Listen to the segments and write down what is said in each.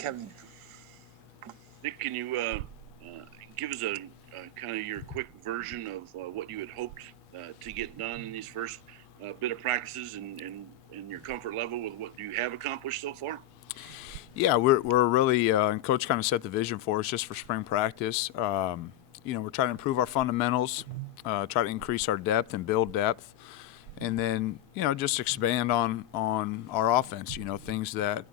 Kevin. Nick, can you give us a kind of your quick version of what you had hoped to get done in these first bit of practices and your comfort level with what you have accomplished so far? Yeah, we're really, and Coach kind of set the vision for us just for spring practice. We're trying to improve our fundamentals, try to increase our depth and build depth, and then just expand on our offense. Things that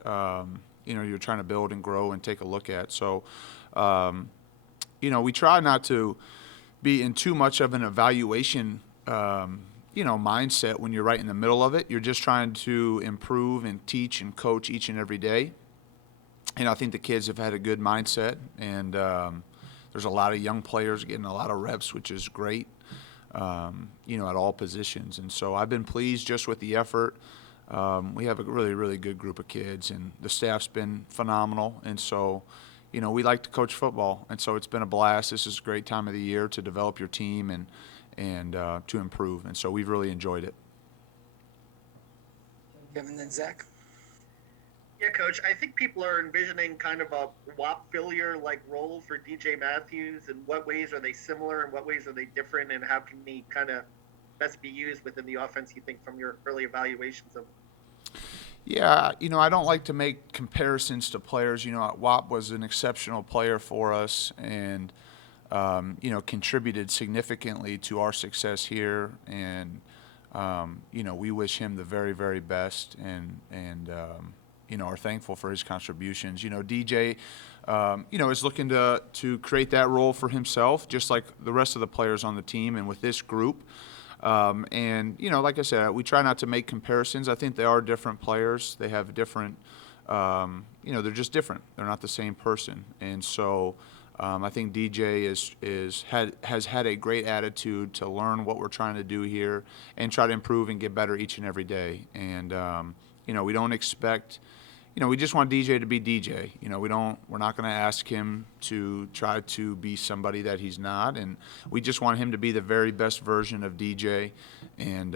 you're trying to build and grow and take a look at. So, we try not to be in too much of an evaluation. Mindset when you're right in the middle of it. You're just trying to improve and teach and coach each and every day. And I think the kids have had a good mindset, and there's a lot of young players getting a lot of reps, which is great, at all positions. And so I've been pleased just with the effort. We have a really, really good group of kids, and the staff's been phenomenal. And so, we like to coach football, and so it's been a blast. This is a great time of the year to develop your team and to improve. And so we've really enjoyed it. Kevin, then Zach. Yeah, Coach, I think people are envisioning kind of a WAP filier-like role for DJ Matthews. In what ways are they similar, and what ways are they different, and how can he kind of best be used within the offense, you think, from your early evaluations of him? Yeah, I don't like to make comparisons to players. WAP was an exceptional player for us and, contributed significantly to our success here. And, we wish him the very, very best and are thankful for his contributions. DJ, is looking to create that role for himself, just like the rest of the players on the team and with this group. Like I said, we try not to make comparisons. I think they are different players. They have different, they're just different. They're not the same person. And so I think DJ has had a great attitude to learn what we're trying to do here and try to improve and get better each and every day. And, we don't expect – we just want DJ to be DJ. We're not going to ask him to try to be somebody that he's not, and we just want him to be the very best version of DJ, and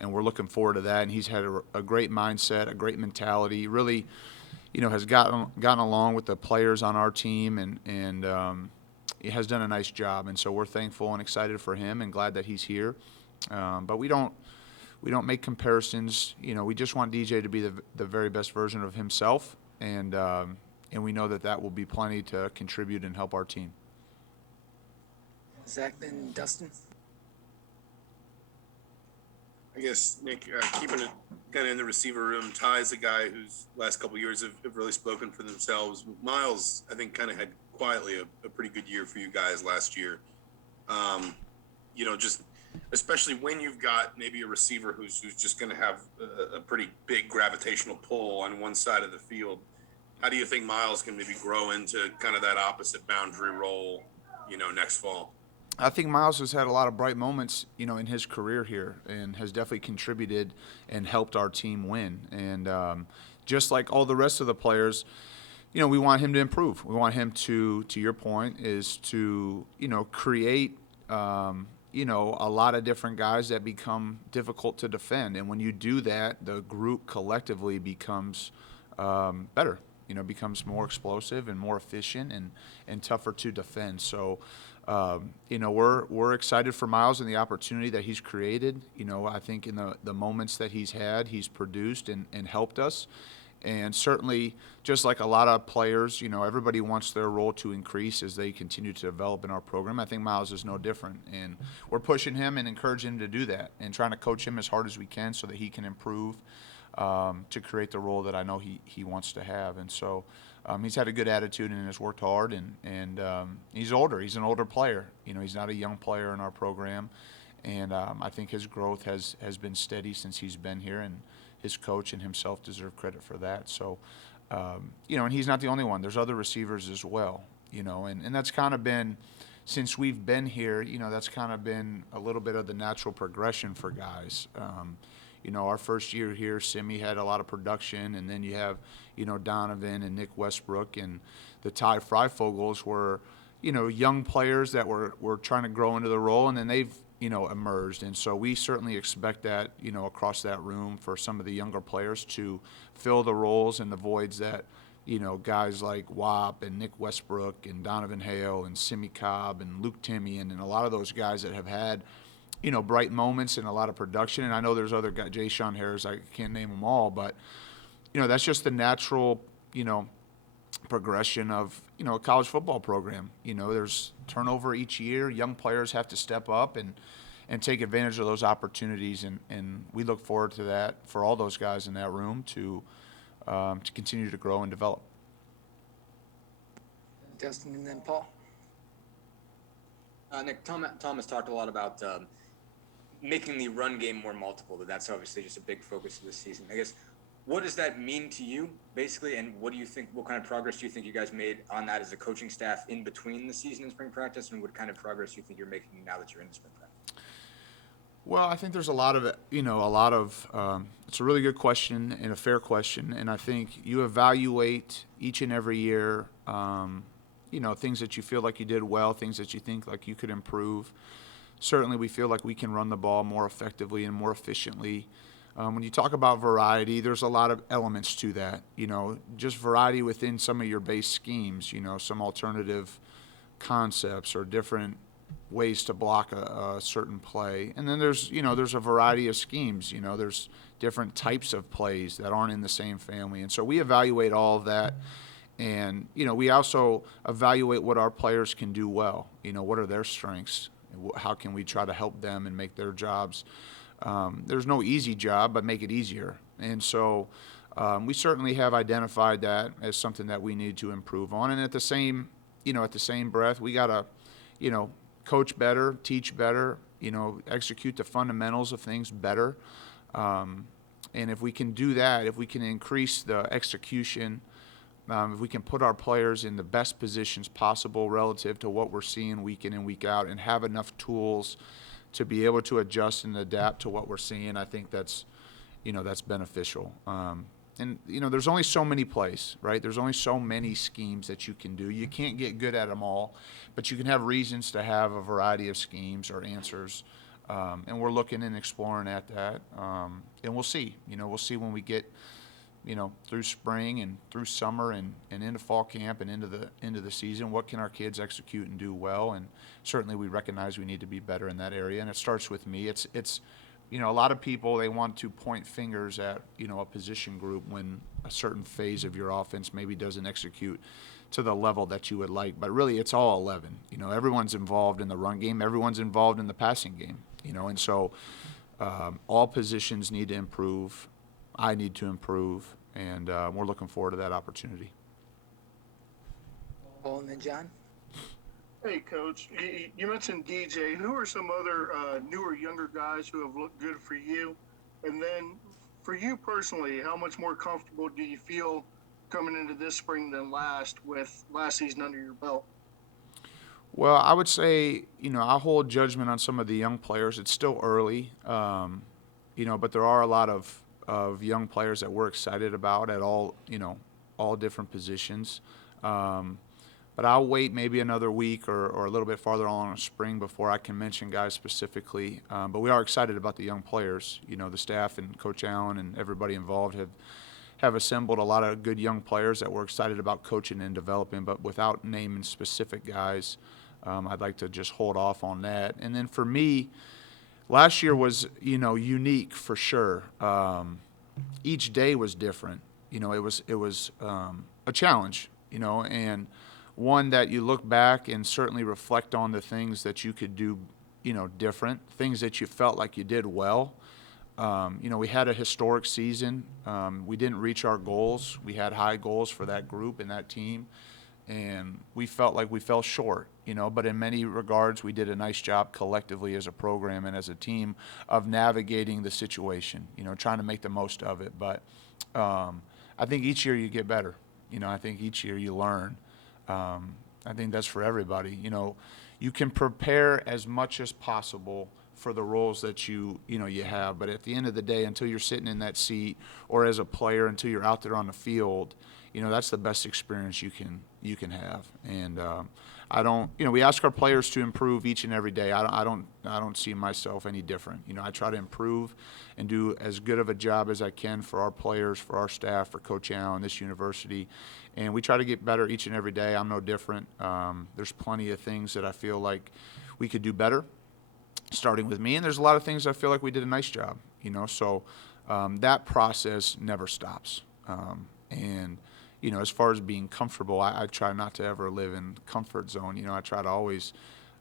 we're looking forward to that. And he's had a great mindset, a great mentality. Really, has gotten along with the players on our team, and he has done a nice job. And so we're thankful and excited for him, and glad that he's here. But we don't make comparisons. We just want DJ to be the very best version of himself, and we know that will be plenty to contribute and help our team. Zach, then Dustin. I guess, Nick, keeping it kind of in the receiver room, Ty's a guy whose last couple of years have really spoken for themselves. Miles, I think, kind of had quietly a pretty good year for you guys last year. Just especially when you've got maybe a receiver who's just going to have a pretty big gravitational pull on one side of the field. How do you think Miles can maybe grow into kind of that opposite boundary role, next fall? I think Miles has had a lot of bright moments, in his career here, and has definitely contributed and helped our team win. And just like all the rest of the players, we want him to improve. We want him to your point, is to, create a lot of different guys that become difficult to defend. And when you do that, the group collectively becomes better, becomes more explosive and more efficient and tougher to defend. So, we're excited for Miles and the opportunity that he's created. I think in the moments that he's had, he's produced and helped us. And certainly, just like a lot of players, everybody wants their role to increase as they continue to develop in our program. I think Miles is no different. And we're pushing him and encouraging him to do that and trying to coach him as hard as we can so that he can improve to create the role that I know he wants to have. And so he's had a good attitude and has worked hard. And he's older. He's an older player. He's not a young player in our program. And I think his growth has been steady since he's been here. And his coach and himself deserve credit for that. So, and he's not the only one. There's other receivers as well, and that's kind of been, since we've been here, that's kind of been a little bit of the natural progression for guys. Our first year here, Simi had a lot of production, and then you have, Donovan and Nick Westbrook and the Ty Freifogels were, young players that were trying to grow into the role, and then they've, emerged. And so we certainly expect that, across that room for some of the younger players to fill the roles and the voids that, guys like Wap and Nick Westbrook and Donovan Hale and Simi Cobb and Luke Timian and a lot of those guys that have had, bright moments and a lot of production. And I know there's other guys, Jay Sean Harris, I can't name them all, but, that's just the natural, progression of, a college football program. There's turnover each year. Young players have to step up and take advantage of those opportunities. And we look forward to that for all those guys in that room to continue to grow and develop. Dustin and then Paul. Nick, Tom has talked a lot about making the run game more multiple. That's obviously just a big focus of this season. I guess, what does that mean to you, basically, and what do you think? What kind of progress do you think you guys made on that as a coaching staff in between the season and spring practice, and what kind of progress do you think you're making now that you're in the spring practice? Well, I think there's a lot of it's a really good question and a fair question, and I think you evaluate each and every year, things that you feel like you did well, things that you think like you could improve. Certainly, we feel like we can run the ball more effectively and more efficiently. When you talk about variety, there's a lot of elements to that. Just variety within some of your base schemes. Some alternative concepts or different ways to block a certain play. And then there's a variety of schemes. There's different types of plays that aren't in the same family. And so we evaluate all of that. And, we also evaluate what our players can do well. What are their strengths? How can we try to help them and make their jobs? There's no easy job, but make it easier. And so we certainly have identified that as something that we need to improve on. And at the same breath, we got to, coach better, teach better, execute the fundamentals of things better. And if we can do that, if we can increase the execution, if we can put our players in the best positions possible relative to what we're seeing week in and week out and have enough tools to be able to adjust and adapt to what we're seeing, I think that's beneficial. And there's only so many plays, right? There's only so many schemes that you can do. You can't get good at them all, but you can have reasons to have a variety of schemes or answers. And we're looking and exploring at that. And we'll see. We'll see when we get, through spring and through summer and into fall camp and into the season, what can our kids execute and do well? And certainly we recognize we need to be better in that area. And it starts with me. It's a lot of people, they want to point fingers at, a position group when a certain phase of your offense maybe doesn't execute to the level that you would like. But really, it's all 11. Everyone's involved in the run game. Everyone's involved in the passing game, and so all positions need to improve. I need to improve, and we're looking forward to that opportunity. Paul and then John. Hey, Coach. You mentioned DJ. Who are some other newer, younger guys who have looked good for you? And then for you personally, how much more comfortable do you feel coming into this spring than last with last season under your belt? Well, I would say, I hold judgment on some of the young players. It's still early, but there are a lot of young players that we're excited about at all different positions. But I'll wait maybe another week or a little bit farther on in spring before I can mention guys specifically. But we are excited about the young players. The staff and Coach Allen and everybody involved have assembled a lot of good young players that we're excited about coaching and developing. But without naming specific guys, I'd like to just hold off on that. And then for me, last year was, unique for sure. Each day was different. It was a challenge, and one that you look back and certainly reflect on the things that you could do, different, things that you felt like you did well. We had a historic season. We didn't reach our goals. We had high goals for that group and that team, and we felt like we fell short, but in many regards we did a nice job collectively as a program and as a team of navigating the situation, trying to make the most of it. But I think each year you get better. I think each year you learn. I think that's for everybody. You can prepare as much as possible for the roles that you have. But at the end of the day, until you're sitting in that seat, or as a player, until you're out there on the field, that's the best experience you can have. And I don't, we ask our players to improve each and every day. I don't see myself any different. I try to improve and do as good of a job as I can for our players, for our staff, for Coach Allen, this university. And we try to get better each and every day. I'm no different. There's plenty of things that I feel like we could do better, starting with me. And there's a lot of things I feel like we did a nice job, So that process never stops. And as far as being comfortable, I try not to ever live in comfort zone. I try to always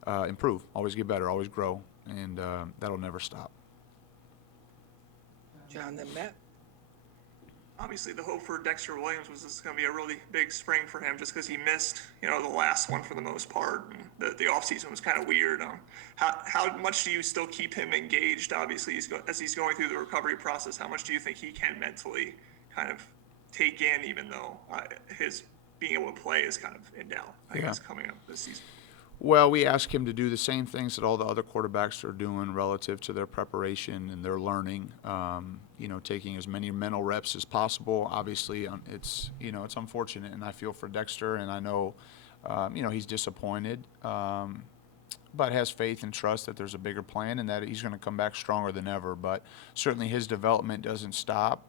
improve, always get better, always grow, and that'll never stop. John, then Matt. Obviously, the hope for Dexter Williams was this is going to be a really big spring for him just because he missed, the last one for the most part. And the offseason was kind of weird. How much do you still keep him engaged, obviously, as he's going through the recovery process? How much do you think he can mentally kind of take in, even though his being able to play is kind of in doubt, I guess, coming up this season? Well, we ask him to do the same things that all the other quarterbacks are doing relative to their preparation and their learning, taking as many mental reps as possible. Obviously, it's unfortunate, and I feel for Dexter, and I know, he's disappointed, but has faith and trust that there's a bigger plan and that he's going to come back stronger than ever. But certainly his development doesn't stop.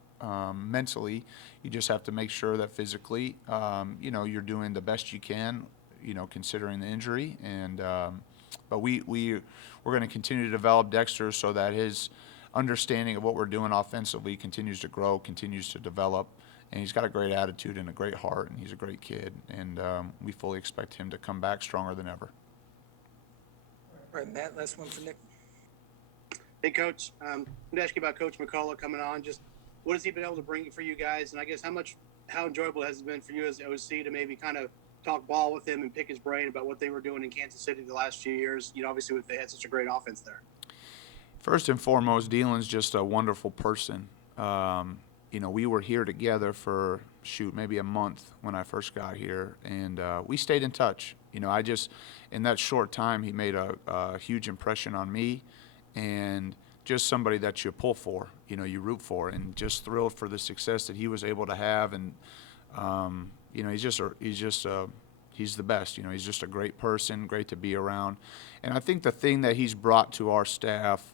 Mentally, you just have to make sure that physically, you're doing the best you can, considering the injury. And but we're going to continue to develop Dexter so that his understanding of what we're doing offensively continues to grow, continues to develop. And he's got a great attitude and a great heart, and he's a great kid. And we fully expect him to come back stronger than ever. All right, Matt, last one for Nick. Hey, Coach. I'm going to ask you about Coach Mccullough coming on. Just what has he been able to bring for you guys? And I guess how enjoyable has it been for you as OC to maybe kind of talk ball with him and pick his brain about what they were doing in Kansas City the last few years, obviously they had such a great offense there? First and foremost, Dylan's just a wonderful person. We were here together for, maybe a month when I first got here, and we stayed in touch. In that short time, he made a huge impression on me, and just somebody that you pull for, you root for, and just thrilled for the success that he was able to have. And he's the best. He's just a great person, great to be around. And I think the thing that he's brought to our staff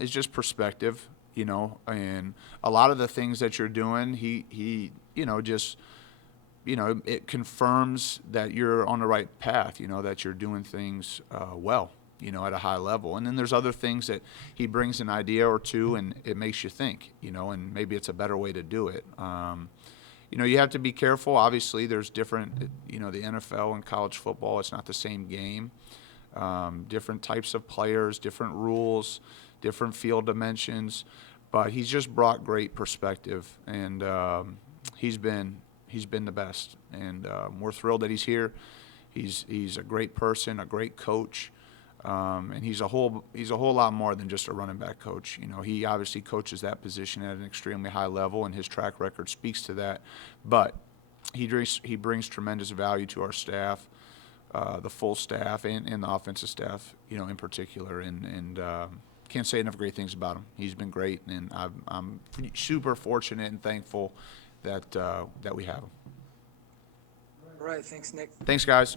is just perspective. And a lot of the things that you're doing, it confirms that you're on the right path. That you're doing things well. At a high level. And then there's other things that he brings an idea or two, and it makes you think, and maybe it's a better way to do it. You have to be careful. Obviously, there's different, the NFL and college football, it's not the same game. Different types of players, different rules, different field dimensions. But he's just brought great perspective, and he's been the best. And we're thrilled that he's here. He's a great person, a great coach. And he's a whole lot more than just a running back coach. He obviously coaches that position at an extremely high level, and his track record speaks to that. But he brings tremendous value to our staff, the full staff, and the offensive staff, in particular. And can't say enough great things about him. He's been great, and I'm super fortunate and thankful that we have him. All right, thanks, Nick. Thanks, guys.